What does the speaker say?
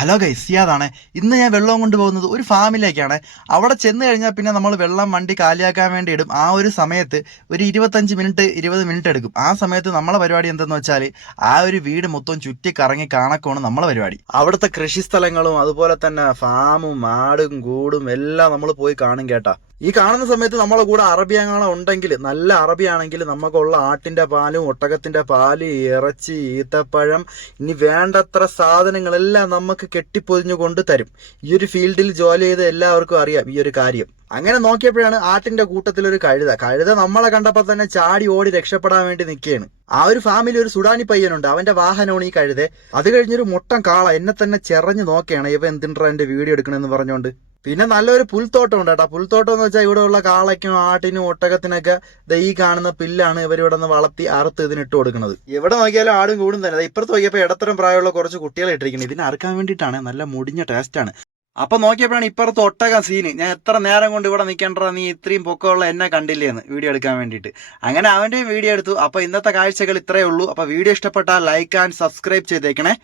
Hello guys സിയാദാണ്. ഇന്ന് ഞാൻ വെള്ളം കൊണ്ടുപോകുന്നത് ഒരു ഫാമിലേക്കാണ് അവിടെ ചെന്ന് കഴിഞ്ഞാൽ പിന്നെ നമ്മൾ വെള്ളം വണ്ടി കാലിയാക്കാൻ വേണ്ടി ഇടും. ആ ഒരു സമയത്ത് ഒരു ഇരുപത്തഞ്ച് മിനിറ്റ് ഇരുപത് മിനിറ്റ് എടുക്കും. ആ സമയത്ത് നമ്മളെ പരിപാടി എന്തെന്ന് വെച്ചാൽ ആ ഒരു വീട് മൊത്തം ചുറ്റി കറങ്ങി കാണക്കോണ് നമ്മളെ പരിപാടി. അവിടുത്തെ കൃഷി സ്ഥലങ്ങളും അതുപോലെ തന്നെ ഫാമും ആടും കൂടും എല്ലാം നമ്മൾ പോയി കാണും കേട്ടാ. ഈ കാണുന്ന സമയത്ത് നമ്മളെ കൂടെ അറബി അങ്ങനെ ഉണ്ടെങ്കിൽ നല്ല അറബി ആണെങ്കിൽ നമുക്കുള്ള ആട്ടിന്റെ പാലും ഒട്ടകത്തിന്റെ പാൽ ഇറച്ചി ഈത്തപ്പഴം ഇനി വേണ്ടത്ര സാധനങ്ങളെല്ലാം നമുക്ക് കെട്ടിപ്പൊതിഞ്ഞു കൊണ്ട് തരും. ഈ ഒരു ഫീൽഡിൽ ജോലി ചെയ്ത എല്ലാവർക്കും അറിയാം ഈ ഒരു കാര്യം. അങ്ങനെ നോക്കിയപ്പോഴാണ് ആട്ടിന്റെ കൂട്ടത്തിൽ ഒരു കഴുത. കഴുത നമ്മളെ കണ്ടപ്പോൾ തന്നെ ചാടി ഓടി രക്ഷപ്പെടാൻ വേണ്ടി നിൽക്കുകയാണ്. ആ ഒരു ഫാമിലി ഒരു സുഡാനി പയ്യനുണ്ട്. അവന്റെ വാഹനമാണ് ഈ കഴുത. അത് കഴിഞ്ഞൊരു മുട്ടം കാള എന്നെ തന്നെ ചെറഞ്ഞു നോക്കുകയാണ് ഇവ എന്തിനാ എന്റെ വീഡിയോ എടുക്കണമെന്ന് പറഞ്ഞുകൊണ്ട് പിന്നെ നല്ലൊരു പുൽത്തോട്ടം ഉണ്ട് കേട്ടോ. പുൽത്തോട്ടം എന്ന് വെച്ചാൽ ഇവിടെ ഉള്ള കാളയ്ക്കും ആട്ടിനും ഒട്ടകത്തിനൊക്കെ ഈ കാണുന്ന പില്ലാണ് ഇവരിവിടെ നിന്ന് വളർത്തി അറുത്ത് ഇതിന് ഇട്ട് കൊടുക്കുന്നത്. എവിടെ നോക്കിയാലും ആടും കൂടും തന്നെ. ഇപ്പുറത്ത് നോക്കിയപ്പോൾ ഇടത്തരം പ്രായമുള്ള കുറച്ച് കുട്ടികളെ ഇട്ടിരിക്കുന്നത് ഇതിനെ അറുക്കാൻ വേണ്ടിയിട്ടാണ്. നല്ല മുടിഞ്ഞ ടേസ്റ്റാണ് അപ്പൊ നോക്കിയപ്പോഴാണ് ഇപ്പുറത്ത് ഒട്ടക സീന് ഞാൻ എത്ര നേരം കൊണ്ട് ഇവിടെ നിൽക്കേണ്ട നീ ഇത്രയും പൊക്കമുള്ള എന്നെ കണ്ടില്ലേന്ന് വീഡിയോ എടുക്കാൻ വേണ്ടിയിട്ട്. അങ്ങനെ അവന്റെയും വീഡിയോ എടുത്തു. അപ്പൊ ഇന്നത്തെ കാഴ്ചകൾ ഇത്രയേ ഉള്ളൂ. അപ്പൊ വീഡിയോ ഇഷ്ടപ്പെട്ടാൽ ലൈക്ക് ആൻഡ് സബ്സ്ക്രൈബ് ചെയ്തേക്കണേ.